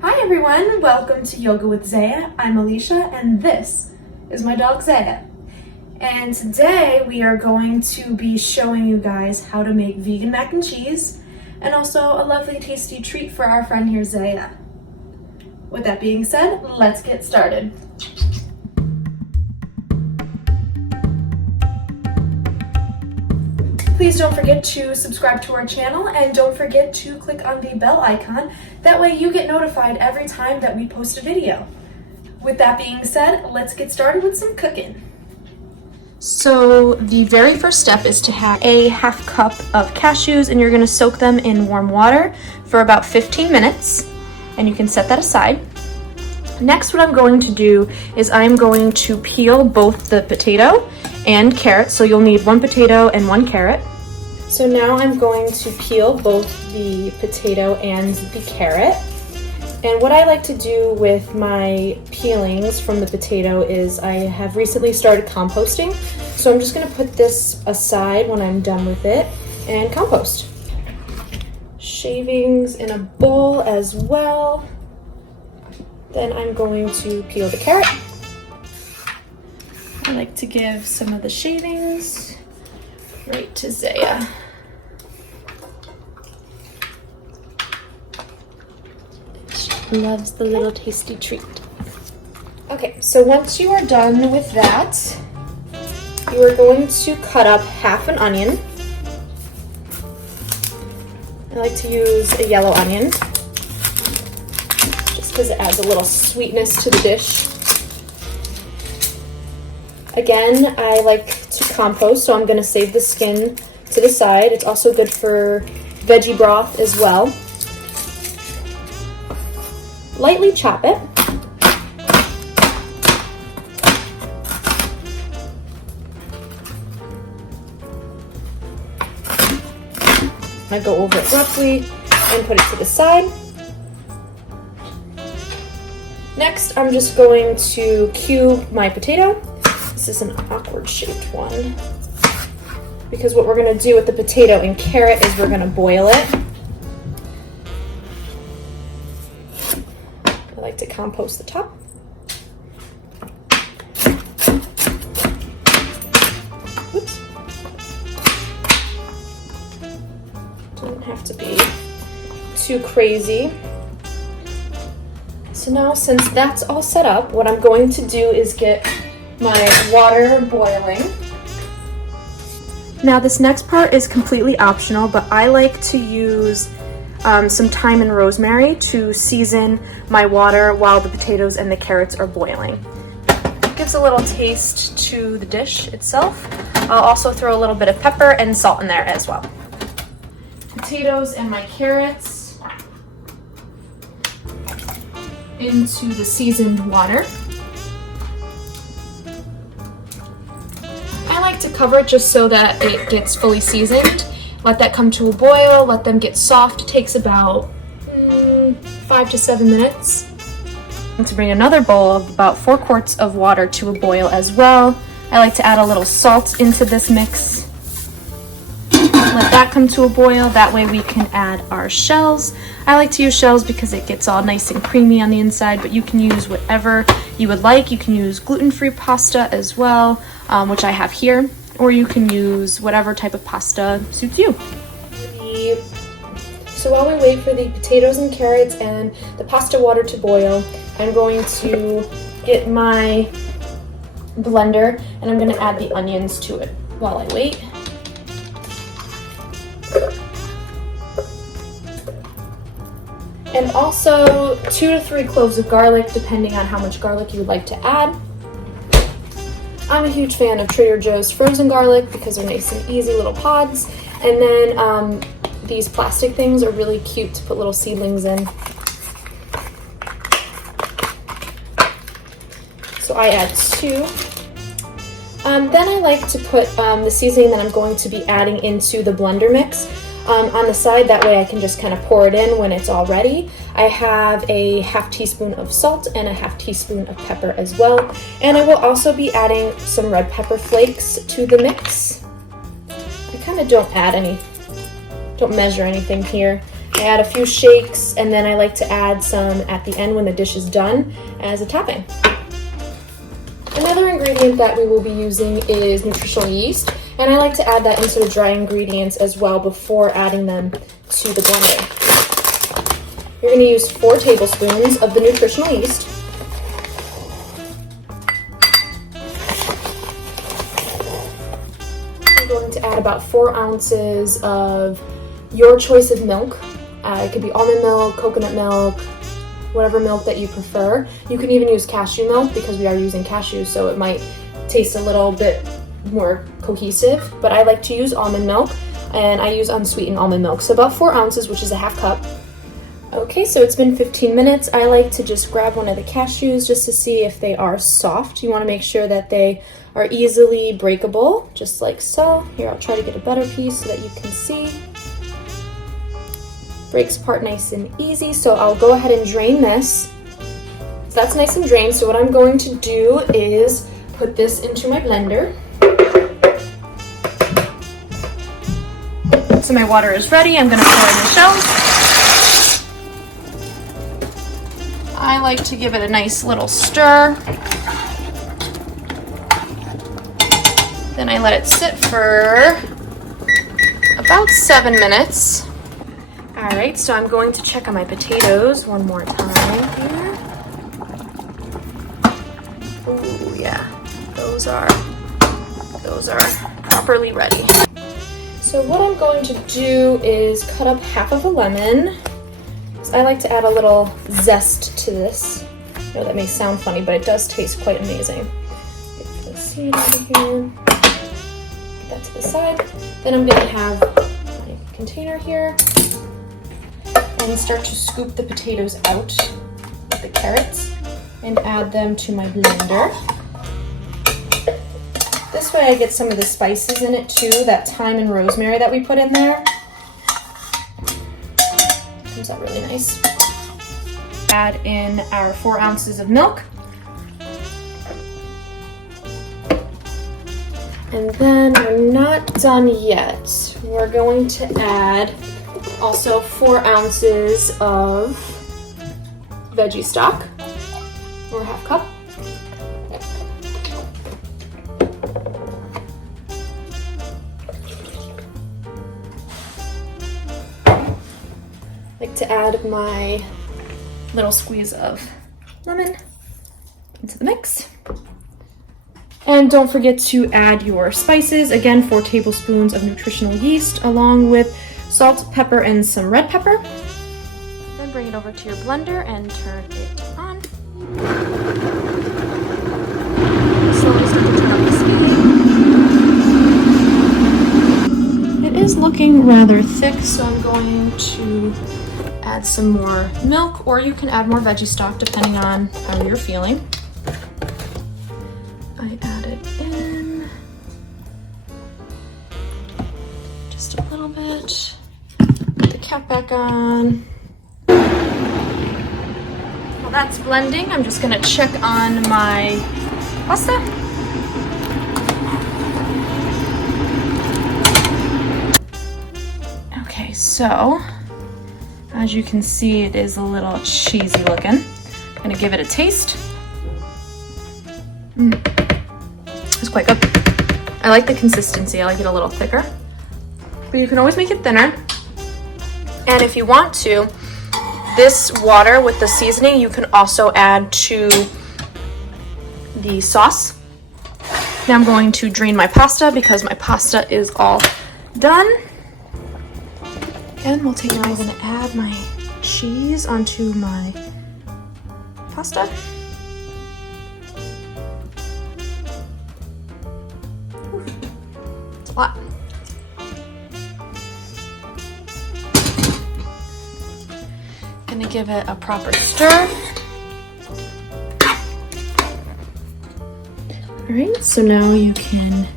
Hi everyone, welcome to Yoga with Zeya. I'm Alicia and this is my dog Zeya. And today we are going to be showing you guys how to make vegan mac and cheese and also a lovely tasty treat for our friend here Zeya. With that being said, let's get started. Please don't forget to subscribe to our channel and don't forget to click on the bell icon. That way you get notified every time that we post a video. With that being said, let's get started with some cooking. So the very first step is to have a half cup of cashews and you're going to soak them in warm water for about 15 minutes and you can set that aside. Next, what I'm going to do is I'm going to peel both the potato and carrot. So you'll need 1 potato and 1 carrot. So now I'm going to peel both the potato and the carrot. And what I like to do with my peelings from the potato is I have recently started composting. So I'm just going to put this aside when I'm done with it and compost. Shavings in a bowl as well. Then I'm going to peel the carrot. I like to give some of the shavings right to Zeya. She loves the little tasty treat. Okay, so once you are done with that, you are going to cut up half an onion. I like to use a yellow onion, because it adds a little sweetness to the dish. Again, I like to compost, so I'm going to save the skin to the side. It's also good for veggie broth as well. Lightly chop it. I go over it roughly and put it to the side. Next, I'm just going to cube my potato. This is an awkward shaped one. Because what we're going to do with the potato and carrot is we're going to boil it. I like to compost the top. Oops. Doesn't have to be too crazy. So now, since that's all set up, what I'm going to do is get my water boiling. Now this next part is completely optional, but I like to use some thyme and rosemary to season my water while the potatoes and the carrots are boiling. It gives a little taste to the dish itself. I'll also throw a little bit of pepper and salt in there as well. Potatoes and my carrots into the seasoned water. I like to cover it just so that it gets fully seasoned. Let that come to a boil, let them get soft. It takes about 5 to 7 minutes. And to bring another bowl of about 4 quarts of water to a boil as well. I like to add a little salt into this mix. Let that come to a boil, that way we can add our shells. I like to use shells because it gets all nice and creamy on the inside, but you can use whatever you would like. You can use gluten-free pasta as well, which I have here, or you can use whatever type of pasta suits you. So while we wait for the potatoes and carrots and the pasta water to boil, I'm going to get my blender and I'm going to add the onions to it while I wait. And also 2 to 3 cloves of garlic, depending on how much garlic you would like to add. I'm a huge fan of Trader Joe's frozen garlic because they're nice and easy little pods. And then these plastic things are really cute to put little seedlings in. So I add 2. Then I like to put the seasoning that I'm going to be adding into the blender mix on the side. That way I can just kind of pour it in when it's all ready. I have a ½ teaspoon of salt and a ½ teaspoon of pepper as well. And I will also be adding some red pepper flakes to the mix. I kind of don't measure anything here. I add a few shakes, and then I like to add some at the end when the dish is done as a topping. Another ingredient that we will be using is nutritional yeast, and I like to add that into the dry ingredients as well before adding them to the blender. You're going to use 4 tablespoons of the nutritional yeast. I'm going to add about 4 ounces of your choice of milk. It could be almond milk, coconut milk, whatever milk that you prefer. You can even use cashew milk because we are using cashews, so it might taste a little bit more cohesive, but I like to use almond milk, and I use unsweetened almond milk, so about 4 ounces, which is a half cup. Okay, so it's been 15 minutes. I like to just grab one of the cashews just to see if they are soft. You want to make sure that they are easily breakable, just like so. Here, I'll try to get a better piece so that you can see. Breaks apart nice and easy, so I'll go ahead and drain this. So that's nice and drained, so what I'm going to do is put this into my blender. So my water is ready. I'm going to pour in the shells. I like to give it a nice little stir. Then I let it sit for about 7 minutes. All right, so I'm going to check on my potatoes one more time here. Oh yeah, those are properly ready. So what I'm going to do is cut up half of a lemon. I like to add a little zest to this. I know that may sound funny, but it does taste quite amazing. Get the seed over here. Put that to the side. Then I'm going to have my container here and start to scoop the potatoes out with the carrots and add them to my blender. This way I get some of the spices in it too, that thyme and rosemary that we put in there. Comes out really nice. Add in our 4 ounces of milk. And then we're not done yet. We're going to add also 4 ounces of veggie stock, or half cup. Like to add my little squeeze of lemon into the mix. And don't forget to add your spices. Again, 4 tablespoons of nutritional yeast along with salt, pepper, and some red pepper. Then bring it over to your blender and turn it on. Slowly start to turn up the speed. It is looking rather thick, so I'm going to add some more milk, or you can add more veggie stock depending on how you're feeling. I add it in just a little bit. Put the cap back on. While that's blending, I'm just gonna check on my pasta. Okay, so as you can see, it is a little cheesy looking. I'm gonna give it a taste. It's quite good. I like the consistency. I like it a little thicker, but you can always make it thinner. And if you want to, this water with the seasoning, you can also add to the sauce. Now I'm going to drain my pasta because my pasta is all done. And I'm gonna add my cheese onto my pasta. It's a lot. Gonna give it a proper stir. All right, so now you can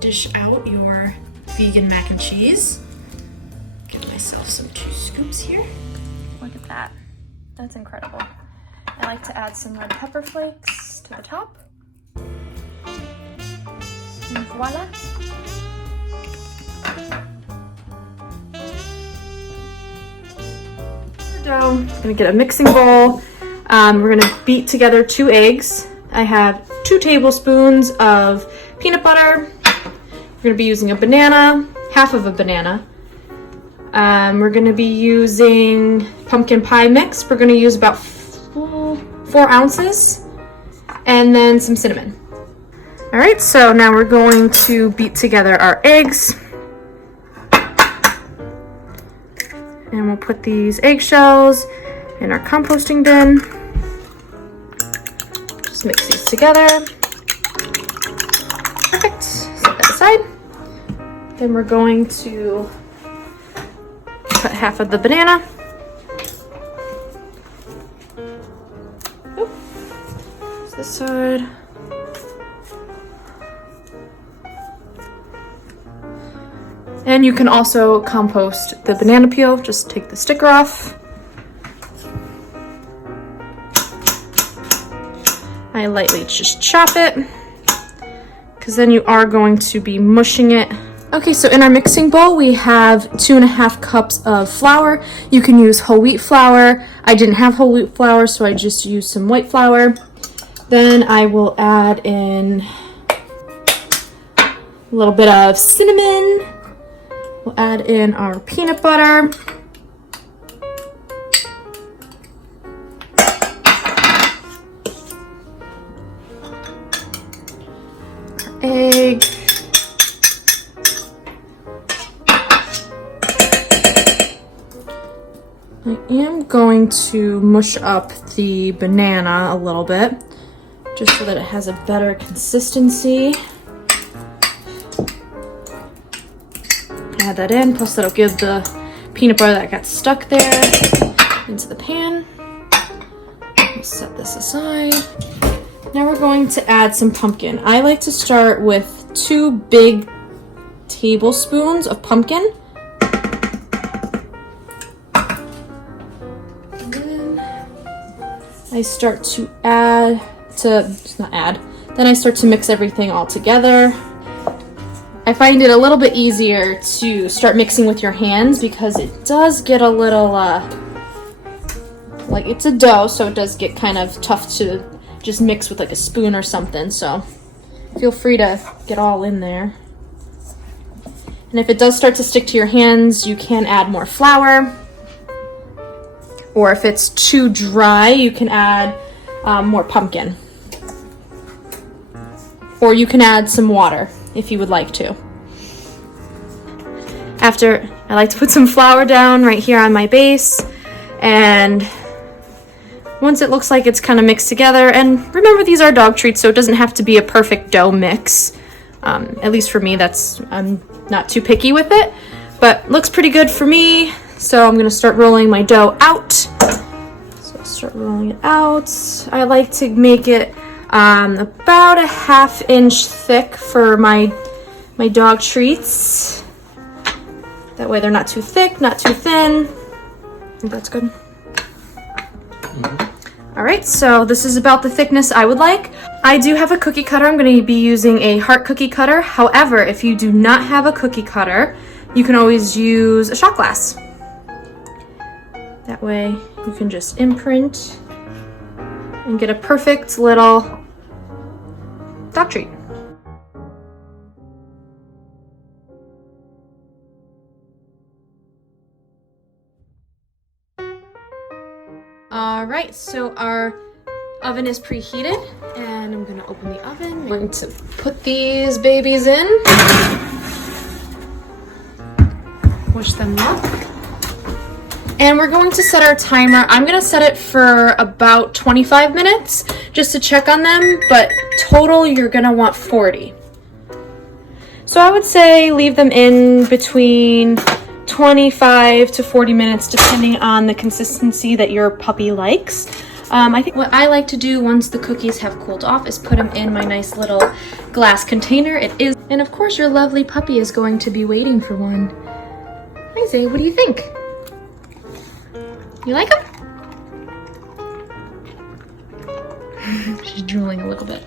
dish out your vegan mac and cheese. Give myself some 2 scoops here. Look at that. That's incredible. I like to add some red pepper flakes to the top. And voila. So I'm gonna get a mixing bowl. We're gonna beat together 2 eggs. I have 2 tablespoons of peanut butter. We're gonna be using a banana, half of a banana. We're gonna be using pumpkin pie mix. We're gonna use about 4 ounces, and then some cinnamon. All right, so now we're going to beat together our eggs. And we'll put these eggshells in our composting bin. Just mix these together. Perfect, set that aside. Then we're going to cut half of the banana. This side. And you can also compost the banana peel. Just take the sticker off. I lightly just chop it, because then you are going to be mushing it. Okay, so in our mixing bowl, we have 2.5 cups of flour. You can use whole wheat flour. I didn't have whole wheat flour, so I just used some white flour. Then I will add in a little bit of cinnamon. We'll add in our peanut butter. Our egg. I am going to mush up the banana a little bit, just so that it has a better consistency. Add that in, plus that'll give the peanut butter that got stuck there into the pan. We'll set this aside. Now we're going to add some pumpkin. I like to start with 2 big tablespoons of pumpkin. And then I start to then I start to mix everything all together. I find it a little bit easier to start mixing with your hands because it does get a little, like it's a dough, so it does get kind of tough to just mix with like a spoon or something, so feel free to get all in there. And if it does start to stick to your hands, you can add more flour. Or if it's too dry, you can add more pumpkin. Or you can add some water if you would like to. After, I like to put some flour down right here on my base, and once it looks like it's kind of mixed together, and remember these are dog treats, so it doesn't have to be a perfect dough mix. At least for me, I'm not too picky with it, but looks pretty good for me. So I'm gonna start rolling my dough out. So I'll start rolling it out. I like to make it about a 1/2 inch thick for my dog treats. That way they're not too thick, not too thin. I think that's good. All right, so this is about the thickness I would like. I do have a cookie cutter. I'm going to be using a heart cookie cutter. However, if you do not have a cookie cutter, you can always use a shot glass. That way you can just imprint and get a perfect little dog treat. All right, so our oven is preheated, and I'm gonna open the oven. We're going to put these babies in, push them up, and we're going to set our timer. I'm gonna set it for about 25 minutes just to check on them, but total you're gonna want 40. So I would say leave them in between 25 to 40 minutes depending on the consistency that your puppy likes. I think what I like to do once the cookies have cooled off is put them in my nice little glass container. And of course your lovely puppy is going to be waiting for one. Hi Zay, what do you think? You like them? She's drooling a little bit.